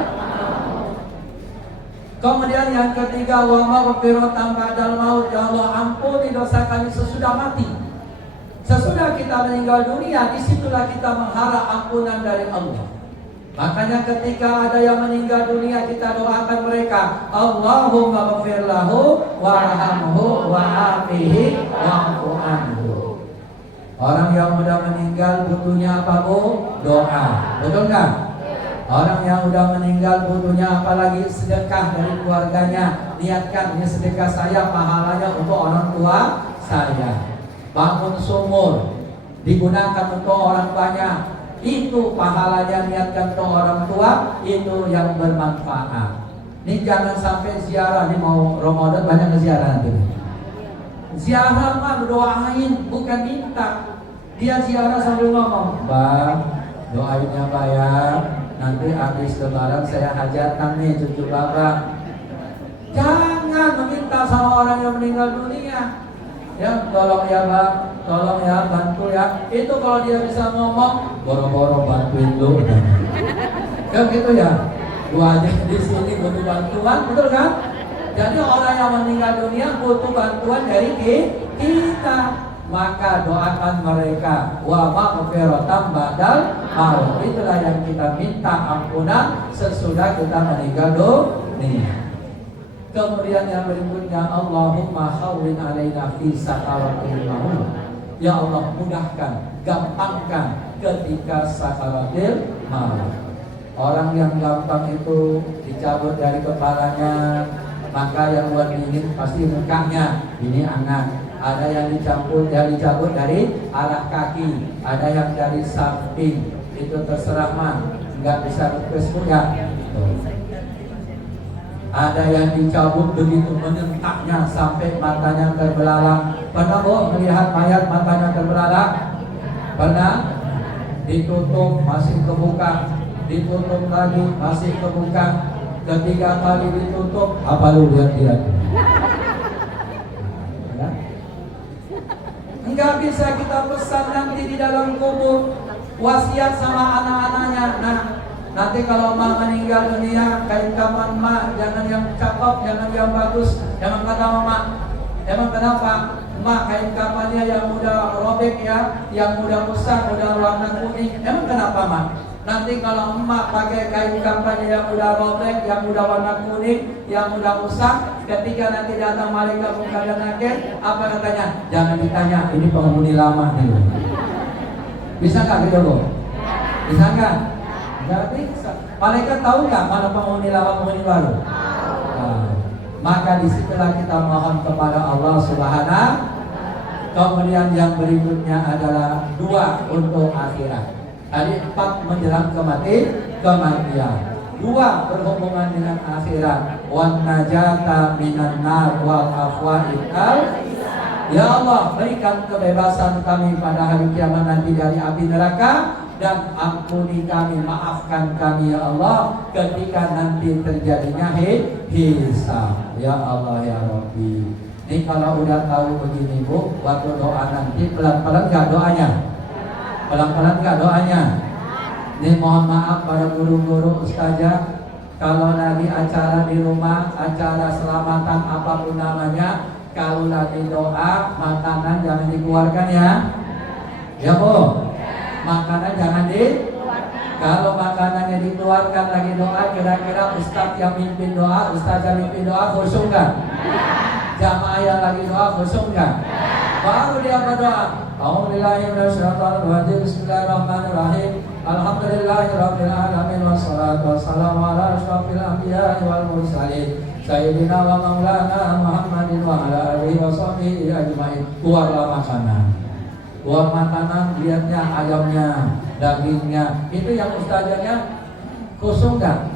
Kemudian yang ketiga, wa maghfiratan ba'dal maut. Ya Allah, ampuni dosa kami sesudah mati. Sesudah kita meninggal dunia, disitulah kita mengharap ampunan dari Allah. Makanya ketika ada yang meninggal dunia, kita doakan mereka, Allahumma ghfir lahu warhamhu wa'afihi wa'fu anhu. Orang yang sudah meninggal butuhnya apa Bu? Doa. Betul kan? Orang yang sudah meninggal butuhnya apalagi sedekah dari keluarganya. Niatkan ini sedekah saya, pahalanya untuk orang tua saya. Bangun sumur digunakan untuk orang banyak, itu pahalanya. Niatkan untuk orang tua, itu yang bermanfaat. Ini jangan sampai ziarah. Ini mau Ramadan banyak ziarah nanti. Ziarah mah doain, bukan minta. Dia ziarah sambil ngomong, Bang, doainnya Pak ya, nanti habis lebaran saya hajatan nih cucu bapak. Jangan meminta minta sama orang yang meninggal dunia, ya tolong ya bang, tolong ya bantu ya. Itu kalau dia bisa ngomong, boro-boro bantuin lu. Kan gitu ya. Gua aja di sini butuh bantuan, betul kan? Jadi orang yang meninggal dunia butuh bantuan dari kita. Maka doakan mereka wa maghfiratan ba'dal maut. Itulah yang kita minta ampunan sesudah kita meninggal dunia. Kemudian yang berikutnya, Allahumma hawwin alaina fi sakaratil maut. Ya Allah, mudahkan, gampangkan ketika sakaratil maut. Orang yang gampang itu dicabut dari kepalanya, maka yang buat dingin pasti mukanya. Ini anak. Ada yang dicabut dari arah kaki, ada yang dari samping. Itu terserah mah, nggak bisa request ya. Ada yang dicabut begitu menyentaknya sampai matanya terbelalak. Pernah melihat mayat matanya terbelalak? Pernah? Ditutup masih kebuka, ditutup lagi masih kebuka. Ketiga kali ditutup, apa lu lihat-lihat? Enggak bisa kita pesan nanti di dalam kubur, wasiat sama anak-anaknya. Nah, nanti kalau emak meninggal dunia, kain kafan emak jangan yang cakep, jangan yang bagus. Jangan kata mama, emang kenapa? Emak kain kafannya yang udah robek ya, yang udah rusak, udah warna kuning. Emang kenapa mak? Nanti kalau emak pakai kain kafannya yang udah robek, yang udah warna kuning, yang udah rusak, ketika nanti datang malaikat munkar dan nakir, apa katanya? Jangan ditanya, ini penghuni lama nih. Bisa nggak gitu bu? Bisa nggak? Nggak bisa. Malaikat tahu nggak mana penghuni lama, penghuni baru? Nah, maka disitulah kita mohon kepada Allah Subhanahu. Kemudian yang berikutnya adalah doa untuk akhirat. Tadi 4 menjelang kematian. 2 berhubungan dengan akhirat. Wan najata minan nar wal afwa ikal. Ya Allah, berikan kebebasan kami pada hari kiamat nanti dari api neraka, dan ampuni kami, maafkan kami ya Allah ketika nanti terjadinya hisab. Ya Allah ya Rabbi. Ini kalau udah tahu begini bu, waktu doa nanti pelan-pelan gak doanya? Pelan-pelan gak doanya? Ini mohon maaf pada guru-guru ustazah, kalau lagi acara di rumah, acara selamatan apapun namanya, kalau lagi doa, makanan jangan dikeluarkan ya. Ya bu, makanan jangan dikeluarkan. Kalau makanannya dikeluarkan lagi doa, kira-kira ustaz yang mimpin doa, ustaz yang mimpin doa khusyuk gak? Jamaah yang lagi doa khusyuk gak? Baru dia berdoa. A'udzubillahiminasyaitonirrajim. Bismillahirrahmanirrahim. Alhamdulillahirabbil alamin wassalatu wassalamu ala asyrofil anbiya'i wal mursalin sayyidina wa maulana Muhammadin wa ala alihi washabihi ajmain. Keluarlah makanan. Keluar makanan, lihatnya ayamnya, dagingnya. Itu yang ustazahnya kosong gak?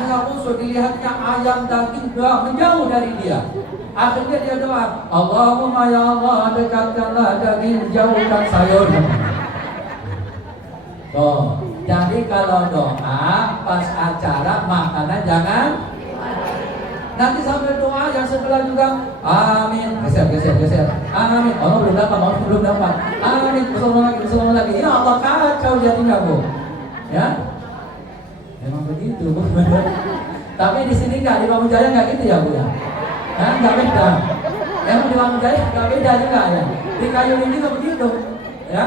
Enggak kosong, dilihatnya ayam, daging menjauh dari dia. Akhirnya dia doa, Allahumma ya Allah, dekatkanlah daging, jauhkan sayur. Tuh, jadi kalau doa pas acara makanan jangan. Nanti sambil doa yang sebelah juga, amin. Geser. Amin. Allah belum dapat. Amin. Bersama lagi. Ya Allah, kacau jadinya bu. Ya, memang begitu bu. Tapi di sini nggak, di Bangun Jaya nggak gitu ya bu ya. Nggak beda. Emang di Bangun Jaya nggak beda juga ya. Di Kayu ini juga begitu. Ya.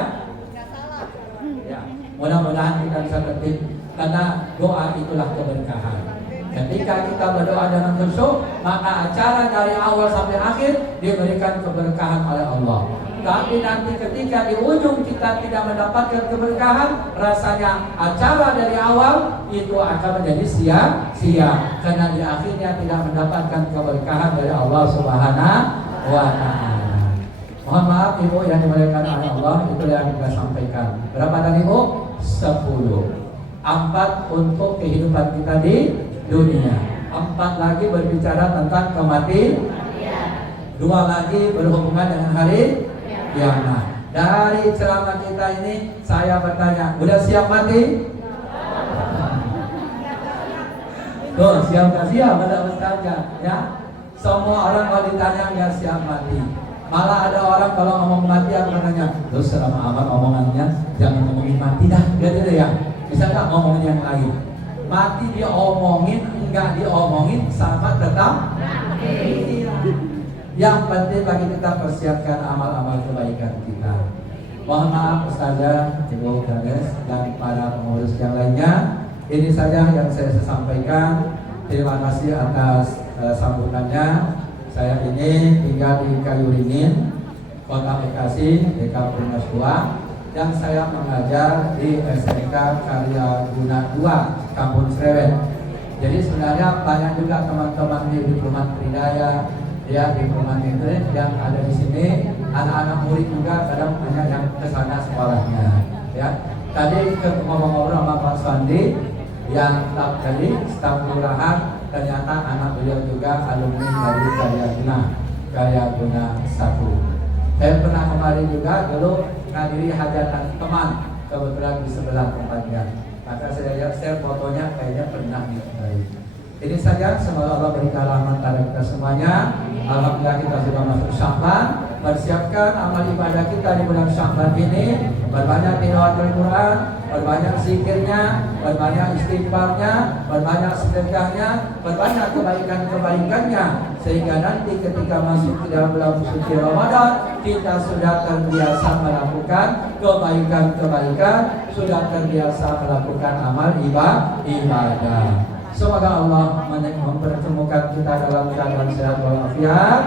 Ya. Mudah-mudahan kita bisa tertib, karena doa itulah keberkahan. Ketika kita berdoa dengan khusyuk, maka acara dari awal sampai akhir diberikan keberkahan oleh Allah. Tapi nanti ketika di ujung kita tidak mendapatkan keberkahan, rasanya acara dari awal itu akan menjadi sia-sia, karena di akhirnya tidak mendapatkan keberkahan dari Allah Subhanahu wa Ta'ala. Mohon maaf ibu yang dimuliakan oleh Allah, itu yang kita sampaikan. Berapa tadi ibu? 10. 4 untuk kehidupan kita di dunia, 4 lagi berbicara tentang kematian, 2 lagi berhubungan dengan hari kiamat. Dari ceramah kita ini saya bertanya, udah siap mati? Tuh, siap gak siap? Ada ustazah ya. Semua orang kalau ditanya nggak siap mati. Malah ada orang kalau ngomong mati aku nanya, terus selama amat omongannya jangan ngomongin mati dah, gitu ya. Bisa nggak ngomongin yang lain? Mati dia omongin, enggak diomongin sama tetap. Yang penting bagi kita persiapkan amal-amal kebaikan kita. Mohon maaf Ustazah, Ibu Kades dan para pengurus yang lainnya. Ini saja yang saya sampaikan. Terima kasih atas sambutannya. Saya ini tinggal di Kayuringin, Kota Bekasi, DK Primas 2, yang saya mengajar di SMK Karya Guna 2, Kampung Srewen. Jadi sebenarnya banyak juga teman-teman di Diplomat Tridaya, ya di Diplomat Internet yang ada di sini. Anak-anak murid juga kadang banyak yang ke sana sekolahnya. Ya, tadi ngobrol-ngobrol sama Pak Sandi yang tadi staf kelurahan, ternyata anak beliau juga alumni dari Karya Guna 1. Saya pernah kemarin juga dulu ngadiri hajatan teman, kebetulan di sebelah tempatnya. Maka saya lihat fotonya kayaknya pernah nih. Ini saja, semoga Allah berikan rahmat pada kita semuanya. Alhamdulillah kita sudah masuk Sya'ban. Persiapkan amal ibadah kita di bulan Sya'ban ini. Berbanyak tilawatul Quran, berbanyak zikirnya, berbanyak istighfarnya, berbanyak sedekahnya, berbanyak kebaikan-kebaikannya, sehingga nanti ketika masuk ke dalam bulan suci Ramadan kita sudah terbiasa melakukan kebaikan-kebaikan, sudah terbiasa melakukan amal ibadah. Semoga Allah mempertemukan kita dalam keadaan sehat walafiat,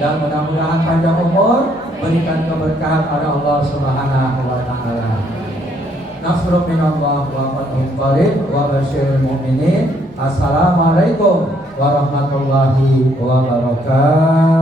dan mudah-mudahan panjang umur, berikan keberkahan pada Allah Subhanahu wa taala. Nasrun minallah wa fathun qarib wa basyiril mu'minin. Assalamualaikum warahmatullahi wabarakatuh.